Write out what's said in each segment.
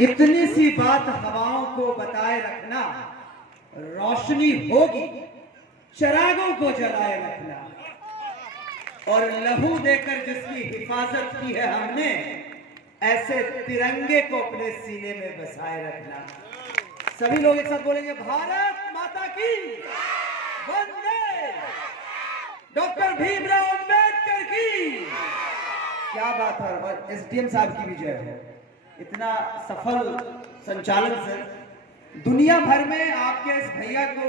इतनी सी बात हवाओं को बताए रखना, रोशनी होगी चरागों को जलाए रखना, और लहू देकर जिसकी हिफाजत की है हमने, ऐसे तिरंगे को अपने सीने में बसाए रखना। सभी लोग एक साथ बोलेंगे, भारत माता की वंदे, डॉक्टर भीमराव अंबेडकर की। क्या बात है। और एसडीएम साहब की भी जय हो। इतना सफल संचालन से दुनिया भर में आपके इस भैया को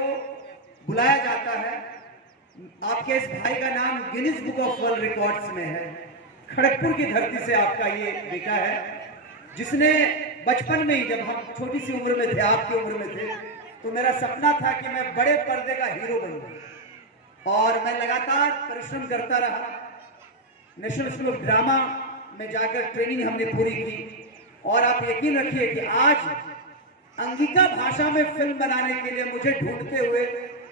बुलाया जाता है। आपके इस भाई का नाम Guinness book of world records में है। खड़गपुर की धरती से आपका ये बेटा है, जिसने बचपन में ही, जब हम छोटी सी उम्र में थे, आपकी उम्र में थे, तो मेरा सपना था कि मैं बड़े पर्दे का हीरो बनूं, और मैं लगातार परिश्रम करता रहा। नेशनल स्कूल ऑफ ड्रामा में जाकर ट्रेनिंग हमने पूरी की, और आप यकीन रखिए कि आज अंगिका भाषा में फिल्म बनाने के लिए मुझे ढूंढते हुए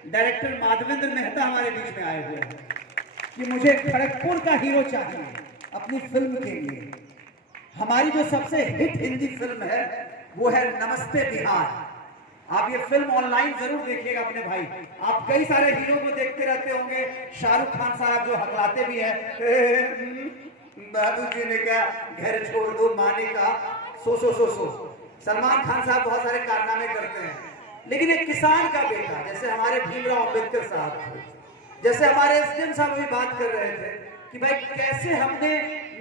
डायरेक्टर माधवेंद्र मेहता हमारे बीच में आए हुए हैं कि मुझे खड़गपुर का हीरो चाहिए अपनी फिल्म के लिए। हमारी जो सबसे हिट हिंदी फिल्म है वो है नमस्ते बिहार। आप ये फिल्म ऑनलाइन जरूर देखिएगा अपने भाई। आप कई सारे हीरो को देखते रहते होंगे, शाहरुख खान साहब जो हकलाते भी हैं, बाबू जी ने कहा घर छोड़ दो, माने का सो। सलमान खान साहब बहुत सारे कारनामे करते हैं, लेकिन एक किसान का बेटा, जैसे हमारे भीमराव अंबेडकर साहब थे, जैसे हमारे एसडीएम साहब भी बात कर रहे थे कि भाई कैसे हमने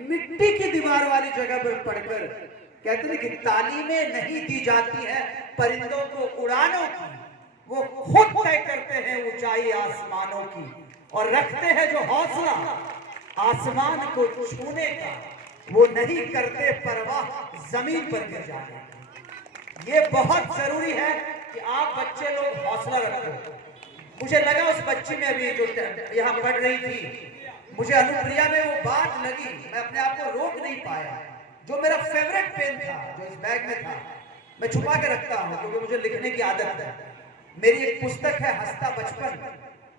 मिट्टी की दीवार वाली जगह पर पढ़कर, कहते थे कि तालीमें नहीं दी जाती है परिंदों को उड़ानों की, वो खुद तय करते हैं ऊंचाई आसमानों की, और रखते हैं जो हौसला आसमान को छूने का, वो नहीं करते परवाह जमीन पर गिर जाने की। ये बहुत जरूरी है कि आप बच्चे लोग हौसला रखो। मुझे लगा उस बच्ची में अभी जो यहाँ पढ़ रही थी, मुझे अनुप्रिया में वो बात लगी, मैं अपने आप को रोक नहीं पाया। जो मेरा फेवरेट पेन था, जो इस बैग में था, मैं छुपा के रखता हूँ क्योंकि मुझे लिखने की आदत है। मेरी एक पुस्तक है हंसता बचपन,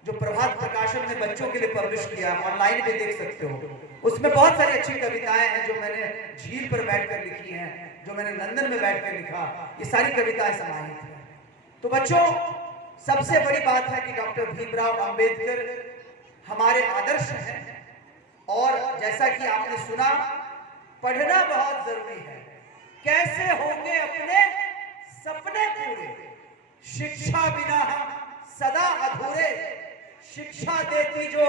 जो प्रभात प्रकाशन ने बच्चों के लिए पब्लिश किया, ऑनलाइन भी देख सकते हो। उसमें बहुत सारी अच्छी कविताएं हैं जो मैंने झील पर बैठकर लिखी हैं, जो मैंने लंदन में बैठकर लिखा, ये सारी कविताएं समाहित हैं। तो बच्चों, सबसे बड़ी बात है कि डॉक्टर भीमराव अंबेडकर हमारे आदर्श हैं, और जैसा कि आपने सुना, पढ़ना बहुत जरूरी है। कैसे होंगे अपने सपने पूरे, शिक्षा बिना हम सदा अधूरे, शिक्षा देती जो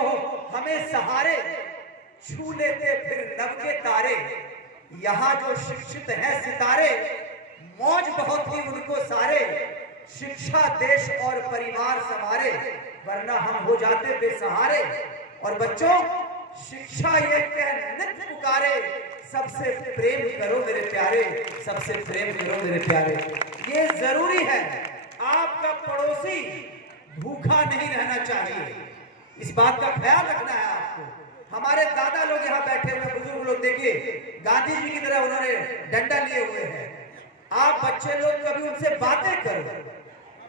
हमें सहारे, छू लेते फिर नभ के तारे, यहाँ जो शिक्षित है सितारे, मौज बहुत ही उनको सारे, शिक्षा देश और परिवार संवारे, वरना हम हो जाते बेसहारे। और बच्चों, शिक्षा ये कह नित पुकारे, सबसे प्रेम करो मेरे प्यारे, सबसे प्रेम करो मेरे प्यारे। ये जरूरी है, आपका पड़ोसी भूखा नहीं रहना चाहिए, इस बात का ख्याल रखना है आपको। हमारे दादा लोग यहाँ बैठे हुए, बुजुर्ग लोग, देखिए गांधी जी की तरह उन्होंने डंडा लिए हुए हैं। आप बच्चे लोग कभी उनसे बातें करो,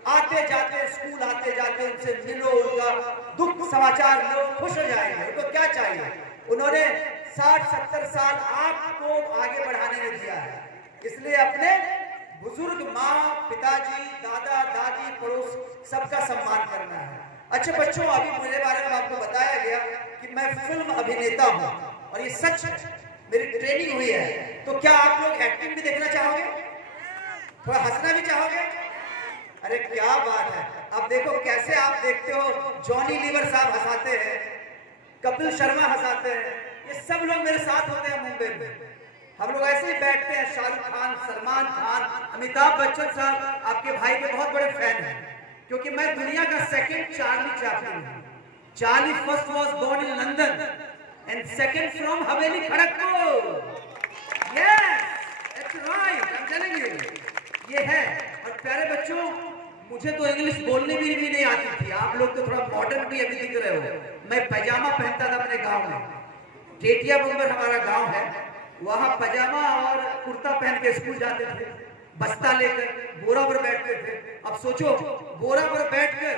आते जाते स्कूल आते जाते उनसे मिलो, उनका दुख समाचार लो, खुश हो जाएंगे। उनको क्या चाहिए? उन्होंने 60-70 साल आपको आगे बढ़ाने में दिया है, इसलिए अपने बुजुर्ग माँ, पिताजी, दादा, दादी, पड़ोस, सबका सम्मान करना है। अच्छे बच्चों, अभी मेरे बारे में आपको बताया गया कि मैं फिल्म अभिनेता हूँ, और ये सच है, मेरी ट्रेनिंग हुई है। तो क्या आप लोग एक्टिंग भी देखना चाहोगे? थोड़ा हंसना भी चाहोगे? अरे क्या बात है। अब देखो कैसे आप देखते हो, जॉनी लीवर साहब हंसाते हैं, कपिल शर्मा हंसाते हैं, ये सब लोग मेरे साथ होते हैं मुंबई में। हम लोग ऐसे ही बैठते हैं। शाहरुख खान, सलमान खान, अमिताभ बच्चन साहब आपके भाई के बहुत बड़े फैन हैं, क्योंकि मैं दुनिया का सेकंड चार्ली चैपलिन हूं। Charlie first was born in London and second from Haveli Kharagpur. Yes, it's right, I am telling you, ये है। और प्यारे बच्चों, मुझे तो इंग्लिश बोलने भी नहीं आती थी। आप लोग तो थोड़ा मॉडर्न भी अभी दिख रहे हो। मैं पैजामा पहनता था अपने गांव में, टेटिया बंबर हमारा गांव है, वहां पजामा और कुर्ता पहन के स्कूल जाते थे, बस्ता लेकर बोरा पर बैठते थे। अब सोचो, बोरा पर बैठकर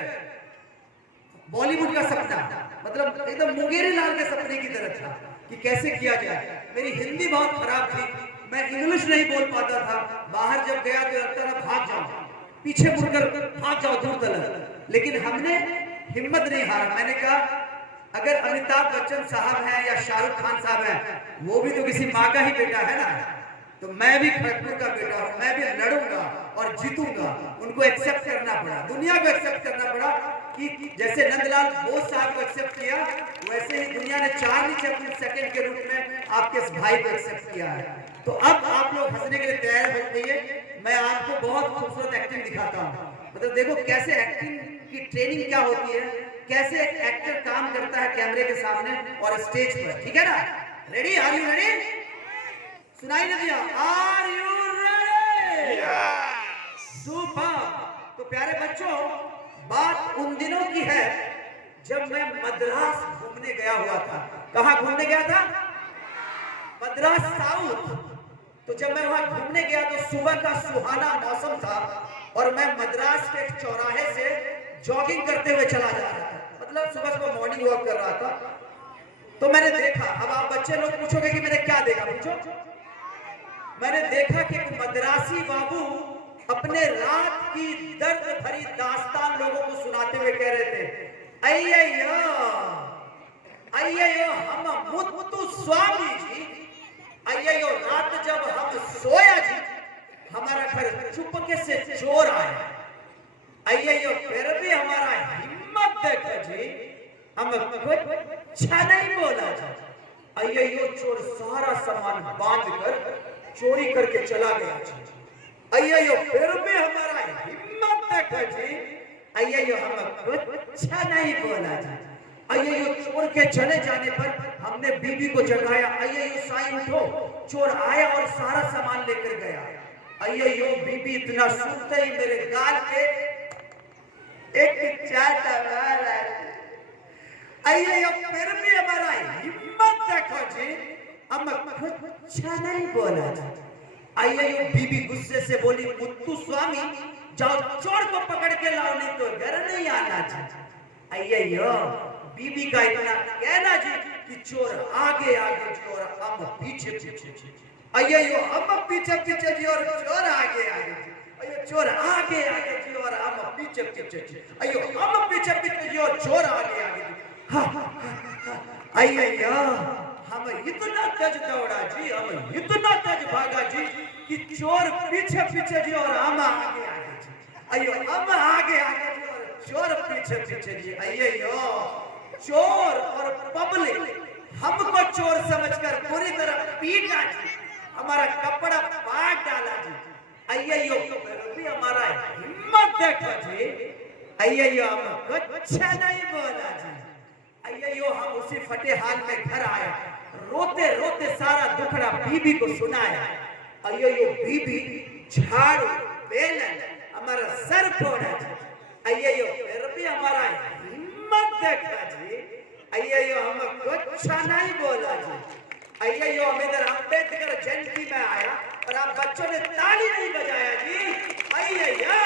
बॉलीवुड का सपना, मतलब एकदम मुंगेरी लाल के सपने की तरह था कि कैसे किया जाए। मेरी हिंदी बहुत खराब थी, मैं इंग्लिश नहीं बोल पाता था, बाहर जब गया तो लगता था भाग जाओ, पीछे मुड़कर भाग जाओ दूर तक। लेकिन हमने हिम्मत नहीं हारा। मैंने कहा अगर अमिताभ बच्चन साहब हैं या शाहरुख खान साहब हैं, वो भी तो किसी माँ का ही बेटा है ना, तो मैं भी खड़गपुर का बेटा हूं, मैं भी लड़ूंगा और जीतूंगा। उनको एक्सेप्ट करना पड़ा, दुनिया को एक्सेप्ट करना पड़ा कि जैसे नंदलाल बोस साहब को एक्सेप्ट किया, वैसे ही दुनिया ने 4 सेकंड के रूप में आपके इस भाई को एक्सेप्ट किया है। तो अब आप लोग हंसने के लिए तैयार हो जाइए। मैं आपको बहुत खूबसूरत एक्टिंग दिखाता हूँ। मतलब देखो कैसे एक्टिंग की ट्रेनिंग क्या होती है, कैसे एक एक्टर काम करता है कैमरे के सामने और स्टेज पर। ठीक है ना? रेडी? Are you ready? सुनाई नहीं दिया? Are you ready? सुपर। तो प्यारे बच्चों, बात उन दिनों की है जब मैं मद्रास घूमने गया हुआ था। कहां घूमने गया था? मद्रास साउथ। तो जब मैं वहां घूमने गया तो सुबह का सुहाना मौसम था और मैं मद्रास के चौराहे से जॉगिंग करते हुए चला जा रहा था। मतलब सुबह सुबह मॉर्निंग वॉक कर रहा था। तो मैंने देखा, अब आप बच्चे लोग पूछोगे कि मैंने क्या देखा, पूछो। मैंने देखा कि एक मद्रासी बाबू अपने रात की दर्द भरी दास्तान लोगों को सुनाते हुए कह रहे थे, अय्यो अय्यो हम मुत्तु स्वामी जी, अय्यो रात जब हम सोया जी, हमारा घर चुपके से चोर आया, अय्यो फिर भी हमारा हिम्मत देखो जी, हम कुछ नहीं बोला जी। अय्यो चोर सारा सामान बांध कर चोरी करके चला गया जी। अय्यो फिर भी हमारा हिम्मत देखो जी, अय्यो हम कुछ नहीं बोला जी। अय्यो चोर के चले जाने पर हमने बीबी को जगाया, अय्यो साईं उठो, चोर आया और सारा सामान लेकर गया। अय्यो बीबी इतना सुनते ही मेरे गाल पे एक चाटा मारा। अय्यो फिर भी हमारा हिम्मत देखो जी, हम कुछ नहीं बोला जी। अय्यो बीबी गुस्से से बोली, मुत्तु स्वामी जाओ चोर को पकड़ के लाओ, नहीं तो घर नहीं आना जी। अय्यो बीबी का इतना कहना जी कि चोर आगे आगे जी और हम पीछे पीछे जी। अय्यो हम पीछे पीछे जी और चोर आगे आगे जी। अय्यो चोर आगे आगे जी और हम पीछे पीछे जी। अय्यो हम पीछे पीछे जी और चोर आगे आगे जी। अय्यो हम इतना तेज दौड़ा जी, हम इतना तेज भागा जी कि चोर पीछे पीछे जी और हम आगे आगे जी। अय्यो हम आगे आगे जी और चोर पीछे पीछे जी। अय्यो चोर और पब्लिक हमको चोर समझकर पूरी तरह पीटा जी, हमारा कपड़ा फाड़ डाला जी। अय्यो भी हमारा हिम्मत देखो जी, अय्यो हम कुछ नहीं बोला जी। अय्यो हम उसी फटे हाल में घर आया, रोते रोते सारा दुखड़ा बीबी को सुनाया। अय्यो बीबी झाड़ू बेलन हमारा सर फोड़ा जी। अय्यो फिर भी हमारा हिम्मत देखा जी, अय्यो हम कुछ नहीं बोला जी। अय्यो हम इधर अम्बेडकर जयंती में आया और आप बच्चों ने ताली नहीं बजाया जी। अय्यो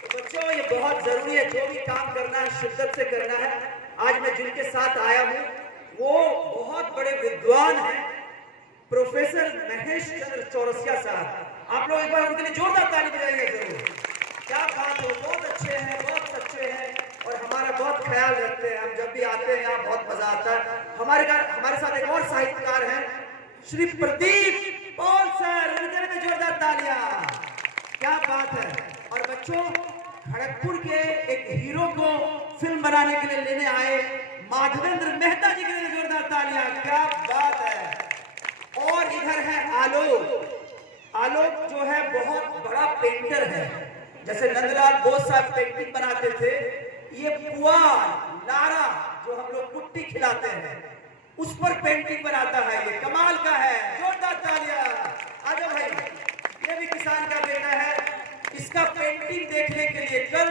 तो बच्चों ये बहुत जरूरी है, जो भी काम करना है शिद्दत से करना है। आज मैं जिनके साथ आया हूँ वो बहुत बड़े विद्वान हैं, प्रोफेसर महेश चंद्र चौरसिया साहब। आप लोग एक बार उनके लिए जोरदार ताली बजाइए जरूर। क्या बात है, बहुत अच्छे हैं, बहुत सच्चे हैं और हमारा बहुत ख्याल रखते हैं। हम जब भी आते हैं यहाँ बहुत मजा आता है। हमारे साथ एक और साहित्यकार हैं श्री प्रदीप पॉल सर, उनके लिए जोरदार तालियां। क्या बात है। और बच्चों, खड़गपुर के एक हीरो को फिल्म बनाने के लिए लेने आए माधवेंद्र मेहता जी के लिए जोरदार तालियां। क्या बात है। और इधर है आलोक। आलोक जो है बहुत बड़ा पेंटर है, जैसे नंदलाल बोस साहब पेंटिंग बनाते थे, ये पुआल लारा जो हम लोग कुट्टी खिलाते हैं उस पर पेंटिंग बनाता है। ये कमाल का है, जोरदार तालियां। आजा भाई, ये भी किसान का बेटा है। इसका पेंटिंग देखने के लिए कल